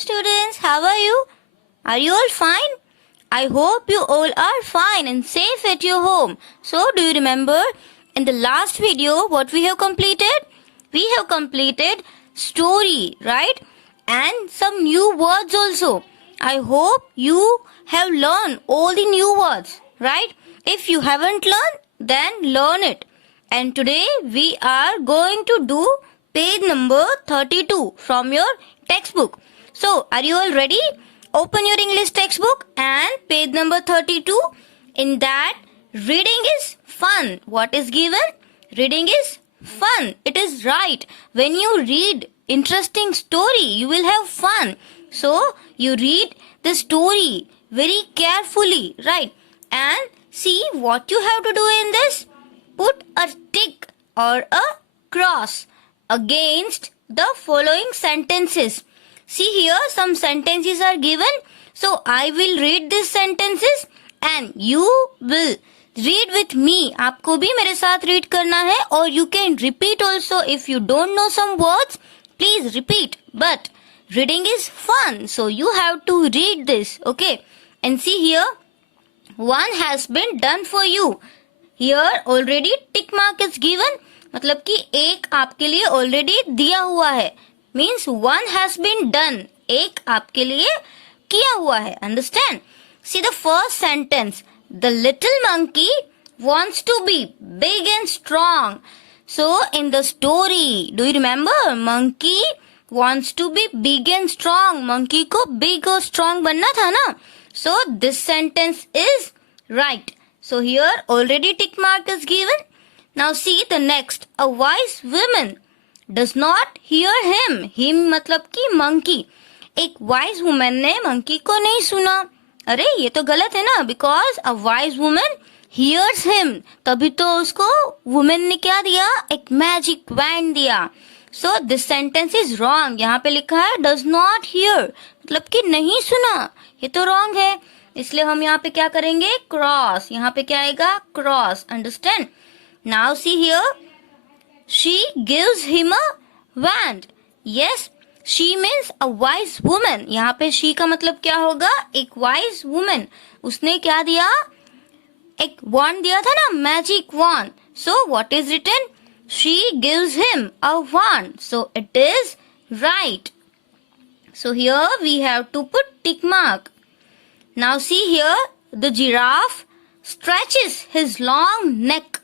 students, how are you? Are you all fine? I hope you all are fine and safe at your home. So, do you remember in the last video what we have completed? We have completed story, right? And some new words also. I hope you have learned all the new words, right? If you haven't learned, then learn it. And today we are going to do page number 32 from your textbook. So, are you all ready? Open your English textbook and page number 32. In that, reading is fun. What is given? Reading is fun. It is right. When you read interesting story, you will have fun. So, you read the story very carefully, right? And see what you have to do in this. Put a tick or a cross against the following sentences. See here, some sentences are given. So, I will read these sentences and you will read with me. आपको भी मेरे साथ read करना है और you can repeat also. If you don't know some words, please repeat. But reading is fun. So, you have to read this. Okay. And see here, one has been done for you. Here already tick mark is given. मतलब कि एक आपके लिए already दिया हुआ है. Means one has been done. एक आपके लिए किया हुआ है. Understand? See the first sentence. The little monkey wants to be big and strong. So in the story, do you remember? Monkey wants to be big and strong. Monkey को big और strong बनना था ना? So this sentence is right. So here already tick mark is given. Now see the next. A wise woman does not hear him. Him मतलब कि monkey. एक wise woman ने monkey को नहीं सुना. अरे ये तो गलत है ना? Because a wise woman hears him. तभी तो उसको woman ने क्या दिया? एक magic wand दिया. So this sentence is wrong. यहाँ पे लिखा है does not hear. मतलब कि नहीं सुना. ये तो wrong है. इसलिए हम यहाँ पे क्या करेंगे? Cross. यहाँ पे क्या आएगा? Cross. Understand? Now see here. She gives him a wand. Yes, she means a wise woman. यहाँ पे she का मतलब क्या होगा? एक wise woman. उसने क्या दिया? एक wand दिया था ना? Magic wand. So what is written? She gives him a wand. So it is right. So here we have to put tick mark. Now see here, the giraffe stretches his long neck.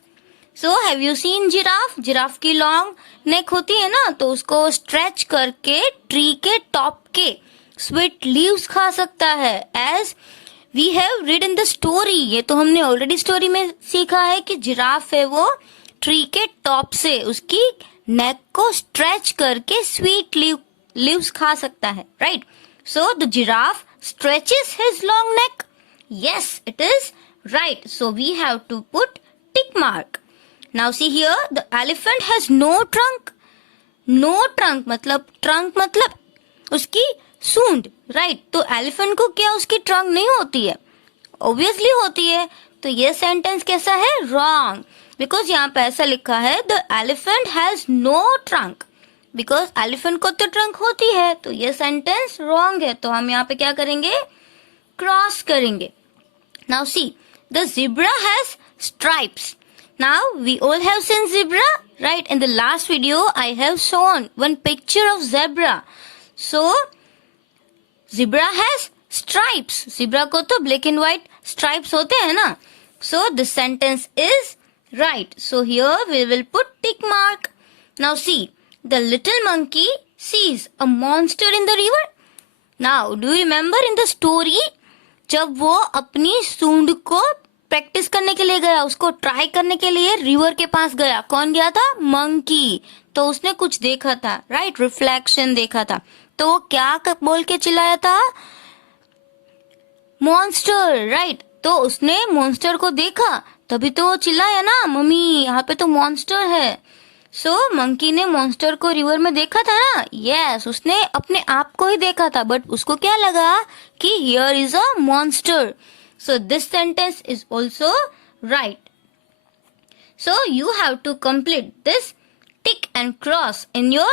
So have you seen giraffe? Giraffe की long neck होती है ना, तो उसको stretch करके tree के top के sweet leaves खा सकता है. As we have read in the story, ये तो हमने already story में सीखा है कि giraffe है वो tree के top से उसकी neck को stretch करके sweet leaves खा सकता है, right? So the giraffe stretches his long neck. Yes, it is right. So we have to put tick mark. Now see here, the elephant has no trunk. No trunk मतलब उसकी सूंड, right? तो elephant को क्या उसकी trunk नहीं होती है? Obviously होती है. तो ये sentence कैसा है? Wrong. Because यहाँ पे ऐसा लिखा है the elephant has no trunk. Because elephant को तो trunk होती है. तो ये sentence wrong है. तो हम यहाँ पे क्या करेंगे? Cross करेंगे. Now see, the zebra has stripes. Now, we all have seen zebra, right? In the last video, I have shown one picture of zebra. So, zebra has stripes. Zebra को तो black and white stripes होते हैं ना? So, this sentence is right. So, here we will put tick mark. Now, see, the little monkey sees a monster in the river. Now, do you remember in the story, जब वो अपनी सूंड को practice करने के लिए गया, उसको ट्राई करने के लिए रिवर के पास गया. कौन गया था? मंकी. तो उसने कुछ देखा था, राइट? रिफ्लेक्शन देखा था. तो वो क्या बोल के चिल्लाया था? Monster, right? तो उसने मॉन्स्टर को देखा, तभी तो वो चिल्लाया ना, मम्मी यहाँ पे तो मॉन्स्टर है. सो मंकी ने मॉन्स्टर को रिवर में देखा था ना. यस, उसने अपने आप को ही देखा था, बट उसको क्या लगा कि here is a monster. So this sentence is also right. So you have to complete this tick and cross in your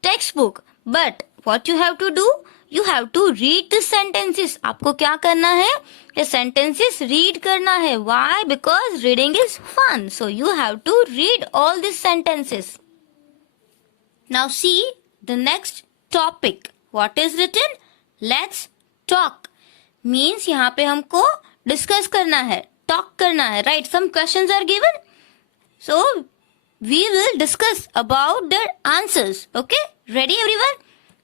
textbook. But what you have to do? You have to read the sentences. आपको क्या करना है? ये sentences read करना है. Why? Because reading is fun. So you have to read all these sentences. Now see the next topic. What is written? Let's talk. Means यहाँ पे हमको discuss करना है, talk करना है, right? Some questions are given. So we will discuss about their answers. Okay? Ready everyone?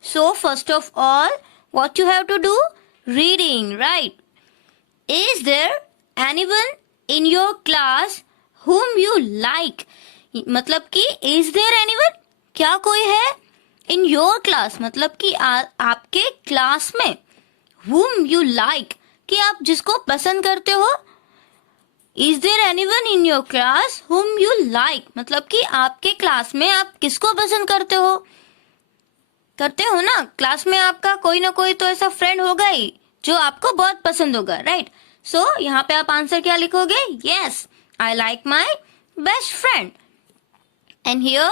So first of all, what you have to do? Reading, right? Is there anyone in your class whom you like? मतलब कि is there anyone? क्या कोई है? In your class मतलब कि आपके class में. Whom you like कि आप जिसको पसंद करते हो. Is there anyone in your class whom you like? मतलब कि आपके क्लास में आप किसको पसंद करते हो? करते हो ना. क्लास में आपका कोई ना कोई तो ऐसा फ्रेंड होगा ही जो आपको बहुत पसंद होगा, राइट? सो यहाँ पे आप आंसर क्या लिखोगे? Yes, I like my best friend. And here,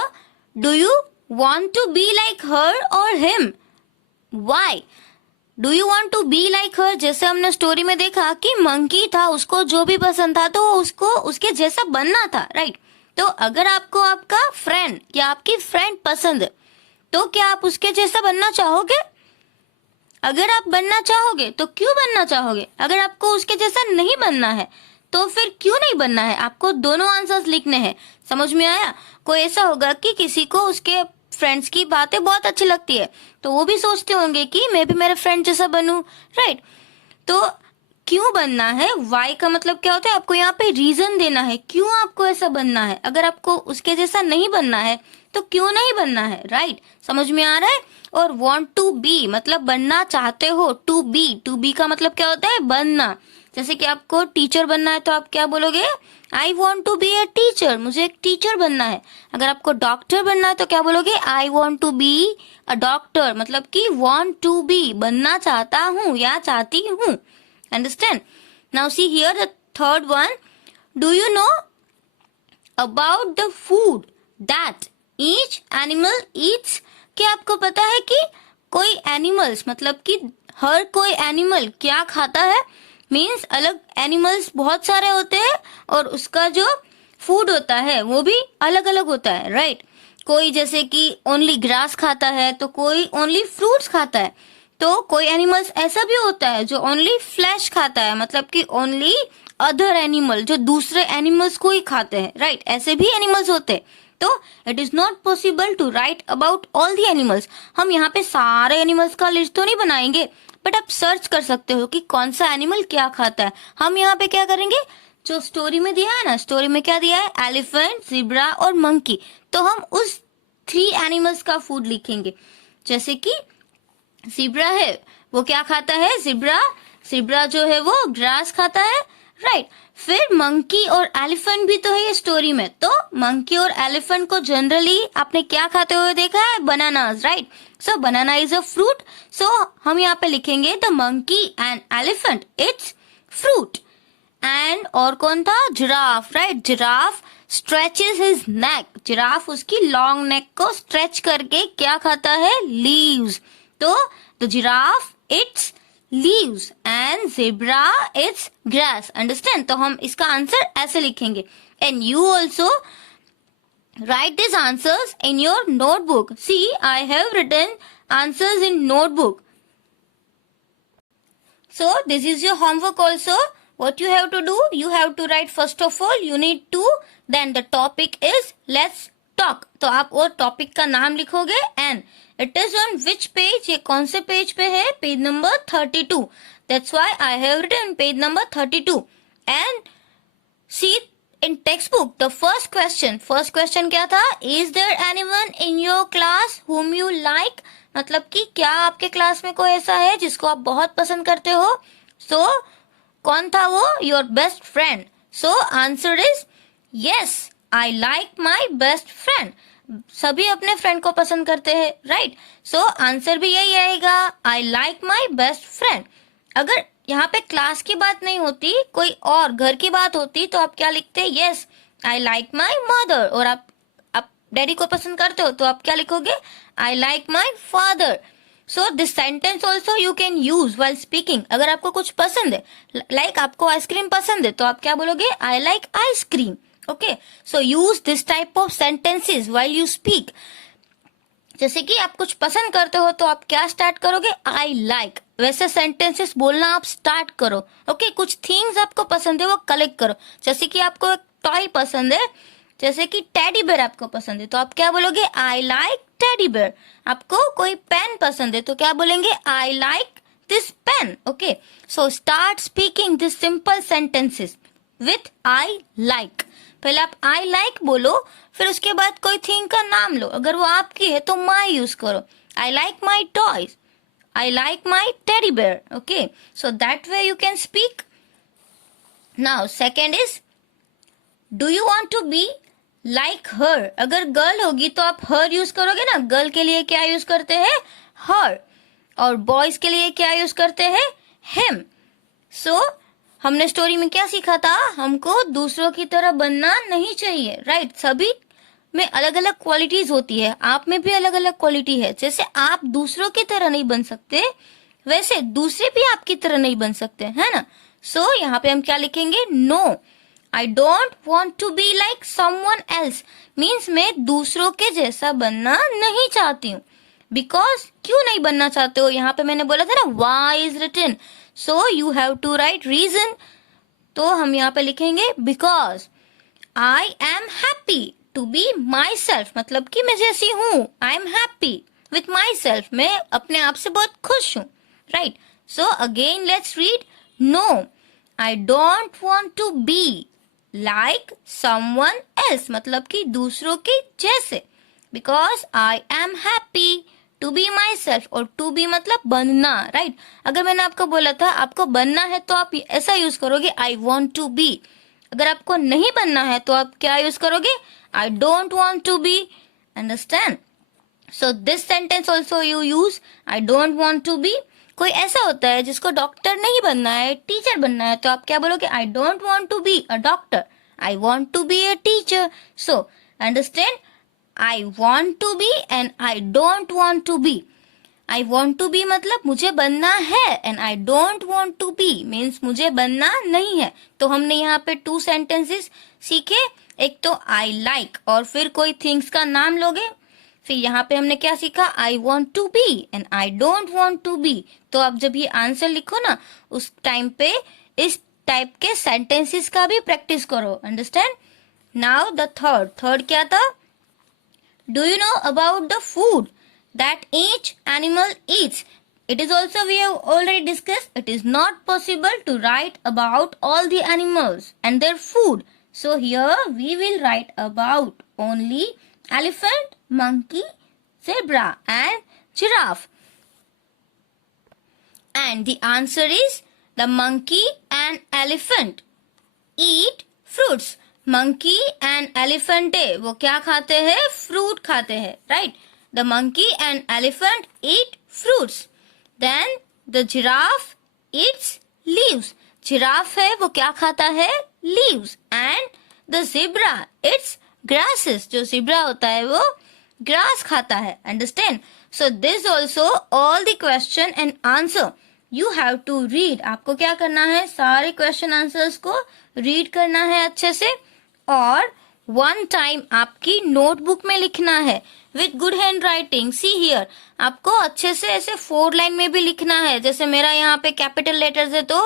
do you want to be like her or him? Why? Do you want to be like her? जैसे हमने स्टोरी में देखा कि मंकी था, उसको जो भी पसंद था तो उसको उसके जैसा बनना था, राइट? तो अगर आपको आपका फ्रेंड या आपकी फ्रेंड पसंद है तो क्या आप उसके जैसा बनना चाहोगे? अगर आप बनना चाहोगे तो क्यों बनना चाहोगे? अगर आपको उसके जैसा नहीं बनना है तो फिर क्यों नहीं बनना है? आपको दोनों आंसर्स लिखने हैं. समझ में आया? कोई ऐसा होगा कि किसी को उसके फ्रेंड्स की बातें बहुत अच्छी लगती है तो वो भी सोचते होंगे कि मैं भी मेरे फ्रेंड जैसा बनूं, राइट? तो क्यों बनना है? वाई का मतलब क्या होता है? आपको यहाँ पे रीजन देना है क्यों आपको ऐसा बनना है. अगर आपको उसके जैसा नहीं बनना है तो क्यों नहीं बनना है, राइट? समझ में आ रहा है? और want to be मतलब बनना चाहते हो. to be का मतलब क्या होता है? बनना. जैसे कि आपको टीचर बनना है तो आप क्या बोलोगे? I want to be a teacher. मुझे एक टीचर बनना है. अगर आपको डॉक्टर बनना है तो क्या बोलोगे? I want to be a doctor. मतलब कि वॉन्ट टू बी बनना चाहता हूँ या चाहती हूँ. Understand? Now see here the third one. Do you know about the food that each animal Yeats? क्या आपको पता है कि कोई एनिमल्स मतलब कि हर कोई एनिमल क्या खाता है? मीन्स अलग एनिमल्स बहुत सारे होते हैं और उसका जो फूड होता है वो भी अलग अलग होता है, राइट? कोई जैसे कि ओनली ग्रास खाता है तो कोई ओनली फ्रूट्स खाता है. तो कोई एनिमल्स ऐसा भी होता है जो ओनली फ्लैश खाता है, मतलब कि ओनली अदर एनिमल जो दूसरे एनिमल्स को ही खाते हैं, राइट? ऐसे भी एनिमल्स होते हैं. तो it is not possible to write about all the animals. हम यहाँ पे सारे एनिमल्स का लिस्ट तो नहीं बनाएंगे, बट आप सर्च कर सकते हो कि कौन सा एनिमल क्या खाता है. हम यहाँ पे क्या करेंगे? जो स्टोरी में दिया है ना, स्टोरी में क्या दिया है? एलिफेंट, ज़ेब्रा और मंकी. तो हम उस 3 एनिमल्स का फूड लिखेंगे. जैसे कि ज़ेब्रा है, वो क्या खाता है? ज़ेब्रा जो है वो ग्रास खाता है, राइट? फिर मंकी और एलिफेंट भी तो है ये स्टोरी में. तो मंकी और एलिफेंट को जनरली आपने क्या खाते हुए देखा है? Bananas, right? So banana is a fruit. So हम यहाँ पे लिखेंगे the monkey and elephant it's fruit. And और कौन था? Giraffe, right? Giraffe stretches his neck. Giraffe उसकी लॉन्ग नेक को स्ट्रेच करके क्या खाता है? लीव्स. तो the giraffe it's leaves and zebra it's grass. Understand? तो हम इसका आंसर ऐसे लिखेंगे. And you also write these answers in your notebook. See, I have written answers in notebook. So this is your homework also. What you have to do? You have to write first of all unit 2. Then the topic is let's talk. तो आप वो topic का नाम लिखोगे and it is on which page? ये कौन से page पे है? Page number 32. That's why I have written page number 32. And see in textbook the first question क्या था? Is there anyone in your class whom you like? मतलब कि क्या आपके क्लास में कोई ऐसा है जिसको आप बहुत पसंद करते हो? So कौन था वो? Your best friend. So answer is yes, I like my best friend. सभी अपने फ्रेंड को पसंद करते हैं, राइट? सो आंसर भी यही आएगा, आई लाइक माई बेस्ट फ्रेंड. अगर यहाँ पे क्लास की बात नहीं होती, कोई और घर की बात होती तो आप क्या लिखते? Yes, I like my mother. और आप डैडी को पसंद करते हो तो आप क्या लिखोगे? आई like my father. So this sentence also you can use while speaking. अगर आपको कुछ पसंद है, लाइक आपको आइसक्रीम पसंद है, तो आप क्या बोलोगे? I like ice cream. Okay, so use this type of sentences while you speak. जैसे कि आप कुछ पसंद करते हो तो आप क्या स्टार्ट करोगे? I like. वैसे सेंटेंसेस बोलना आप स्टार्ट करो. ओके, कुछ थिंग्स आपको पसंद है वो कलेक्ट करो. जैसे कि आपको एक टॉय पसंद है, जैसे कि टेडी बेयर आपको पसंद है, तो आप क्या बोलोगे? I like teddy bear. आपको कोई पेन पसंद है तो क्या बोलेंगे? I like this pen. Okay, so start speaking this simple sentences with I like. पहले आप आई लाइक बोलो, फिर उसके बाद कोई थिंग का नाम लो. अगर वो आपकी है तो माई यूज करो. I like my toys, I like my teddy bear. Okay, so that way you can speak. Now second is, do you want to be like her. अगर गर्ल होगी तो आप हर यूज करोगे ना. गर्ल के लिए क्या यूज करते हैं? हर. और बॉयज के लिए क्या यूज करते हैं? हिम. सो हमने स्टोरी में क्या सीखा था? हमको दूसरों की तरह बनना नहीं चाहिए, राइट? सभी में अलग अलग क्वालिटीज होती है, आप में भी अलग अलग क्वालिटी है. जैसे आप दूसरों की तरह नहीं बन सकते, वैसे दूसरे भी आपकी तरह नहीं बन सकते, है ना? सो यहाँ पे हम क्या लिखेंगे? No, I don't want to be like someone else. Means मैं दूसरों के जैसा बनना नहीं चाहती हूँ. बिकॉज क्यों नहीं बनना चाहते हो? यहाँ पे मैंने बोला था ना, why is written, so you have to write reason. तो हम यहाँ पे लिखेंगे because I am happy to be myself. मतलब कि मैं जैसी हूँ, I am happy with myself. मैं अपने आप से बहुत खुश हूँ, right? So again let's read. No, I don't want to be like someone else. मतलब कि दूसरों के जैसे. Because I am happy to be my self. और टू बी मतलब बनना, राइट? अगर मैंने आपको बोला था आपको बनना है तो आप ऐसा यूज करोगे, आई वॉन्ट टू बी. अगर आपको नहीं बनना है तो आप क्या यूज करोगे? I don't want to be. Understand? So this sentence also you use, I don't want to be. कोई ऐसा होता है जिसको डॉक्टर नहीं बनना है, टीचर बनना है, तो आप क्या बोलोगे? I don't want to be a doctor, I want to be a teacher. So understand, I want to be and I don't want to be. I want to be मतलब मुझे बनना है, and I don't want to be means मुझे बनना नहीं है. तो हमने यहाँ पे 2 सेंटेंसेस सीखे. एक तो आई लाइक और फिर कोई थिंग्स का नाम लोगे. फिर यहाँ पे हमने क्या सीखा? I want to be and I don't want to be. तो आप जब ये आंसर लिखो ना, उस टाइम पे इस टाइप के सेंटेंसेस का भी प्रैक्टिस करो. अंडरस्टैंड? नाउ द थर्ड क्या था? Do you know about the food that each animal eats? It is also, we have already discussed, it is not possible to write about all the animals and their food. So here we will write about only elephant, monkey, zebra and giraffe. And the answer is the monkey and elephant eat fruits. Monkey and elephant वो क्या खाते हैं? Fruit खाते हैं, right? The monkey and elephant eat fruits. Then the giraffe eats leaves. Giraffe है वो क्या खाता है? Leaves. And the zebra eats grasses. जो zebra होता है वो grass खाता है. Understand? So this also all the question and answer you have to read. आपको क्या करना है? सारे question answers को read करना है अच्छे से, और one time आपकी नोटबुक में लिखना है with good hand writing. See here, आपको अच्छे से ऐसे 4 लाइन में भी लिखना है. जैसे मेरा यहाँ पे कैपिटल लेटर्स है तो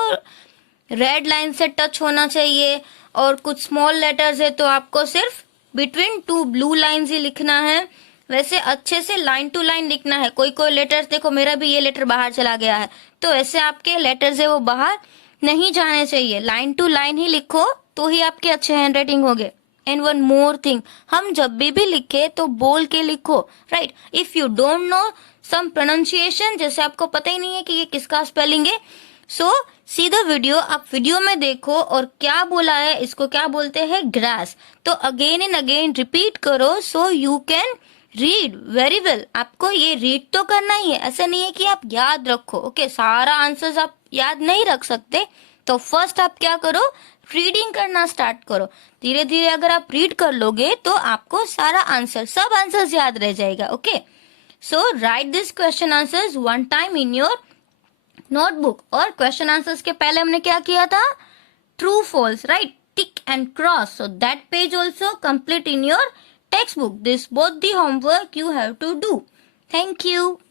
रेड लाइन से टच होना चाहिए, और कुछ स्मॉल लेटर्स है तो आपको सिर्फ बिटवीन 2 ब्लू लाइंस ही लिखना है. वैसे अच्छे से लाइन टू लाइन लिखना है. कोई कोई लेटर्स, देखो मेरा भी ये लेटर बाहर चला गया है, तो ऐसे आपके लेटर्स है वो बाहर नहीं जाने चाहिए. लाइन टू लाइन ही लिखो तो ही आपके अच्छे हैंड राइटिंग होंगे. एंड वन मोर थिंग, हम जब भी लिखे तो बोल के लिखो, right? If you don't know some pronunciation, जैसे आपको पता ही नहीं है कि ये किसका स्पेलिंग है, सो सी द वीडियो. आप वीडियो में देखो और क्या बोला है, इसको क्या बोलते हैं? ग्रास. तो अगेन एंड अगेन रिपीट करो so you can read very well. आपको ये रीड तो करना ही है, ऐसा नहीं है कि आप याद रखो. ओके, सारा आंसर्स आप याद नहीं रख सकते, तो फर्स्ट आप क्या करो? रीडिंग करना स्टार्ट करो. धीरे धीरे अगर आप रीड कर लोगे तो आपको सारा आंसर, सब आंसर्स याद रह जाएगा. Okay, So write these question answers one time in your notebook. और question answers के पहले हमने क्या किया था? True, false, right? Tick and cross. So that page also complete in your textbook. This both the homework you have to do. Thank you.